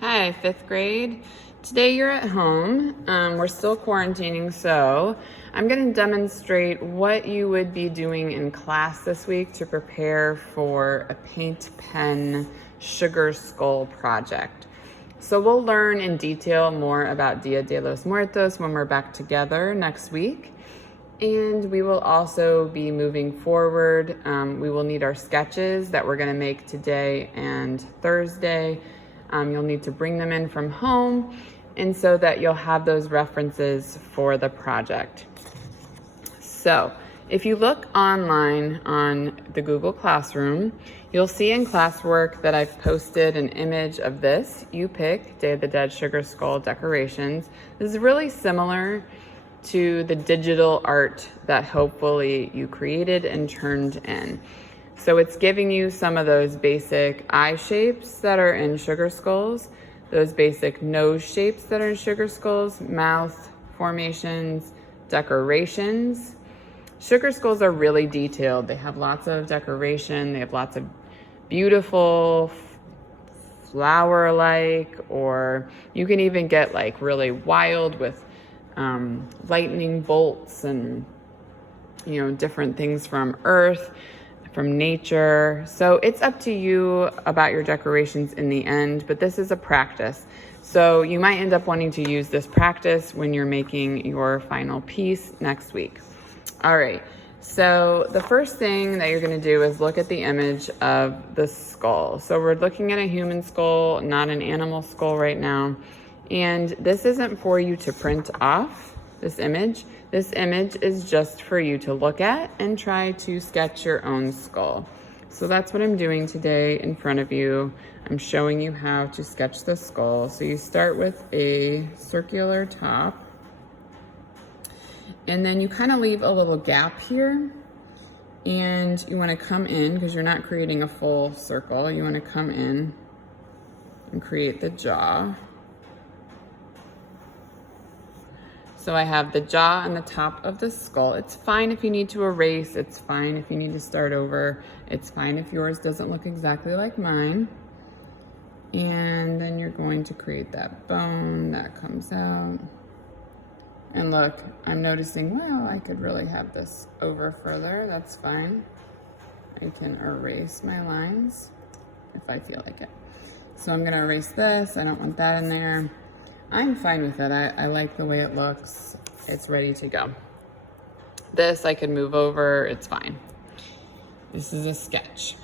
Hi, fifth grade. Today you're at home. We're still quarantining, so I'm going to demonstrate what you would be doing in class this week to prepare for a paint pen sugar skull project. So we'll learn in detail more about Dia de los Muertos when we're back together next week. And we will also be moving forward. We will need our sketches that we're going to make today and Thursday. You'll need to bring them in from home, and so that you'll have those references for the project. So if you look online on the Google Classroom, you'll see in classwork that I've posted an image of this. You pick Day of the Dead sugar skull decorations. This is really similar to the digital art that hopefully you created and turned in. So it's giving you some of those basic eye shapes that are in sugar skulls, those basic nose shapes that are in sugar skulls, mouth formations, decorations. Sugar skulls are really detailed. They have lots of decoration. They have lots of beautiful flower-like, or you can even get like really wild with lightning bolts and, you know, different things from Earth, from nature. So it's up to you about your decorations in the end, but this is a practice. So you might end up wanting to use this practice when you're making your final piece next week. All right, so the first thing that you're gonna do is look at the image of the skull. So we're looking at a human skull, not an animal skull right now. And this isn't for you to print off, this image. This image is just for you to look at and try to sketch your own skull. So that's what I'm doing today in front of you. I'm showing you how to sketch the skull. So you start with a circular top, and then you kind of leave a little gap here, and you want to come in, because you're not creating a full circle, you want to come in and create the jaw. So I have the jaw on the top of the skull. It's fine if you need to erase. It's fine if you need to start over. It's fine if yours doesn't look exactly like mine. And then you're going to create that bone that comes out. And look, I'm noticing, wow, I could really have this over further. That's fine. I can erase my lines if I feel like it. So I'm gonna erase this. I don't want that in there. I'm fine with it. I like the way it looks. It's ready to go. This I could move over, it's fine. This is a sketch.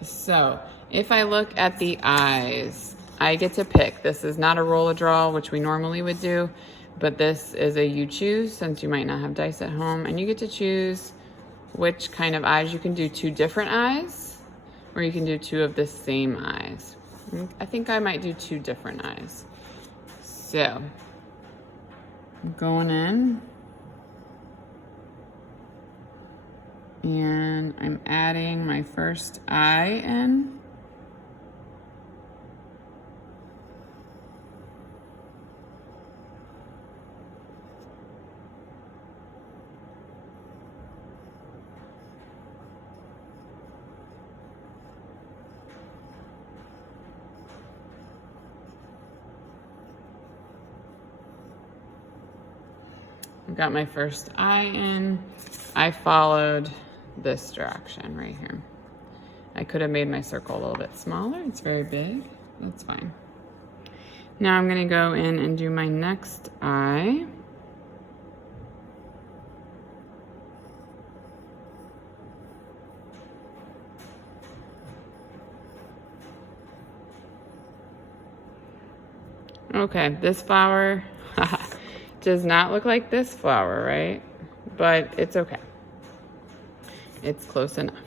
So if I look at the eyes, I get to pick. This is not a roll a draw, which we normally would do, but this is a you choose, since you might not have dice at home, and you get to choose which kind of eyes. You can do two different eyes, or you can do two of the same eyes. I think I might do two different eyes. So, I'm going in, and I'm adding my first eye in. Got my first eye in. I followed this direction right here. I could have made my circle a little bit smaller. It's very big. That's fine. Now I'm gonna go in and do my next eye. Okay, this flower does not look like this flower, right? But it's okay. It's close enough.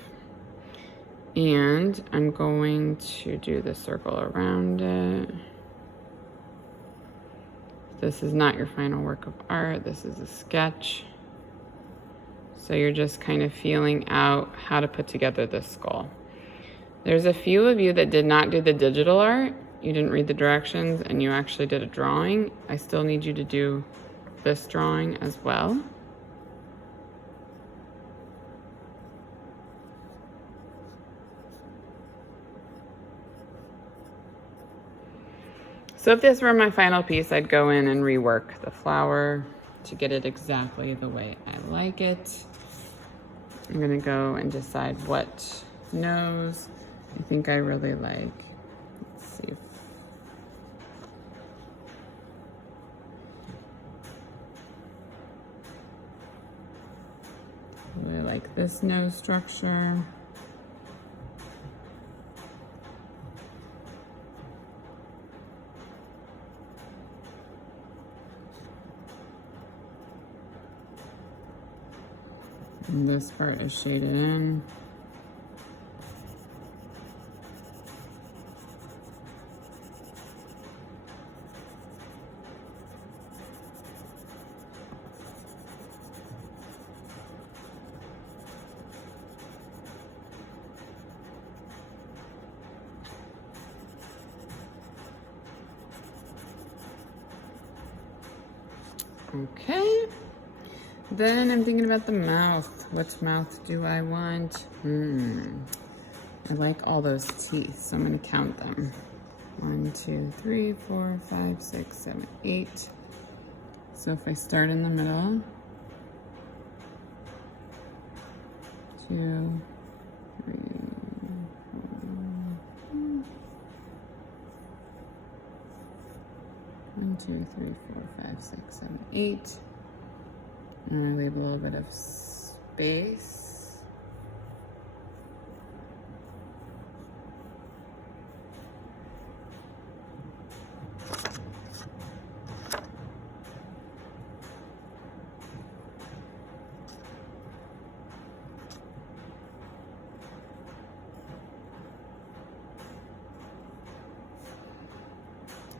And I'm going to do the circle around it. This is not your final work of art. This is a sketch. So you're just kind of feeling out how to put together this skull. There's a few of you that did not do the digital art. You didn't read the directions and you actually did a drawing. I still need you to do this drawing as well. So if this were my final piece, I'd go in and rework the flower to get it exactly the way I like it. I'm gonna go and decide what nose I think I really like. Let's see if I really like this nose structure. And this part is shaded in. Okay. Then I'm thinking about the mouth. Which mouth do I want? I like all those teeth, so I'm gonna count them. 1, 2, 3, 4, 5, 6, 7, 8. So if I start in the middle, 2, 3, 4, 1, 2, 3, 4, 5, 6, 7, 8. And I leave a little bit of space.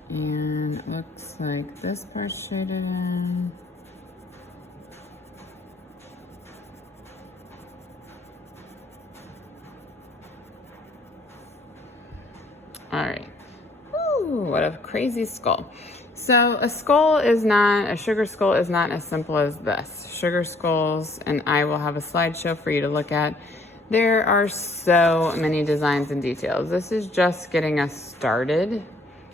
And it looks like this part's shaded in. All right. Ooh, what a crazy skull. So a sugar skull is not as simple as this. Sugar skulls, and I will have a slideshow for you to look at. There are so many designs and details. This is just getting us started.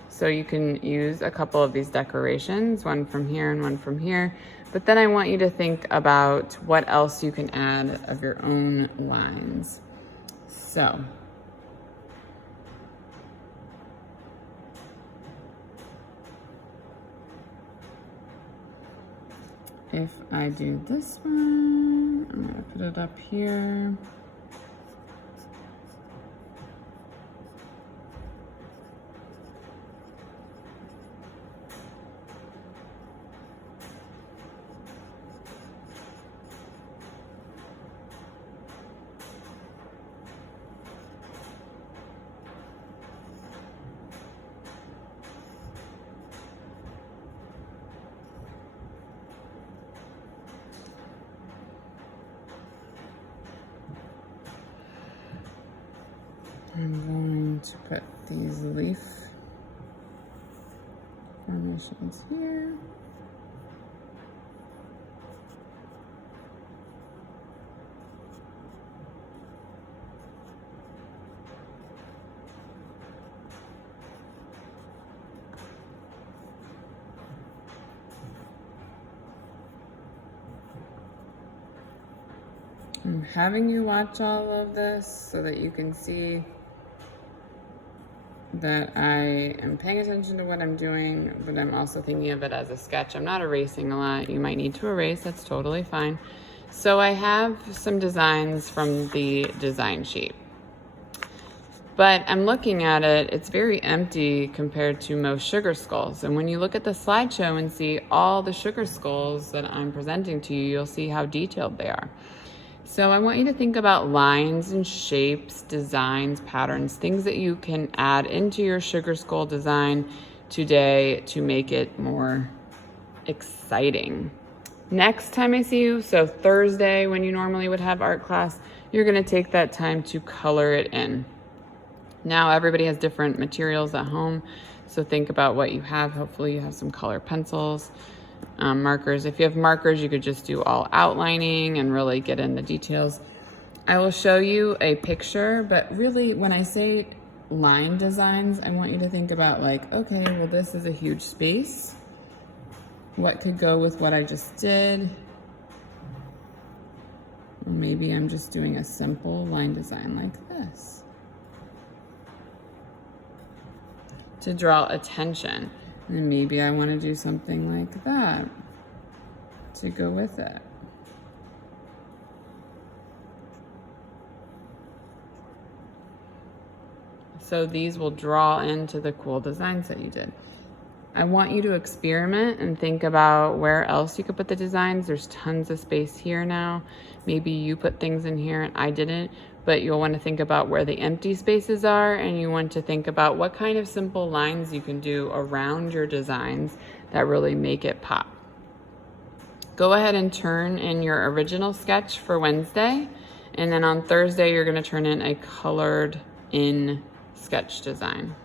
So you can use a couple of these decorations, one from here and one from here. But then I want you to think about what else you can add of your own lines. So if I do this one, I'm gonna put it up here. I'm going to put these leaf formations here. I'm having you watch all of this so that you can see that I am paying attention to what I'm doing, but I'm also thinking of it as a sketch. I'm not erasing a lot. You might need to erase, that's totally fine. So I have some designs from the design sheet, but I'm looking at it, it's very empty compared to most sugar skulls. And when you look at the slideshow and see all the sugar skulls that I'm presenting to you, you'll see how detailed they are. So I want you to think about lines and shapes, designs, patterns, things that you can add into your sugar skull design today to make it more exciting. Next time I see you, so Thursday when you normally would have art class, you're gonna take that time to color it in. Now everybody has different materials at home, so think about what you have. Hopefully you have some color pencils. Markers. If you have markers, you could just do all outlining and really get in the details. I will show you a picture, but really when I say line designs, I want you to think about like, okay, well, this is a huge space. What could go with what I just did? Well, maybe I'm just doing a simple line design like this to draw attention. And maybe I want to do something like that to go with it. So these will draw into the cool designs that you did. I want you to experiment and think about where else you could put the designs. There's tons of space here now. Maybe you put things in here and I didn't, but you'll want to think about where the empty spaces are, and you want to think about what kind of simple lines you can do around your designs that really make it pop. Go ahead and turn in your original sketch for Wednesday, and then on Thursday you're going to turn in a colored in sketch design.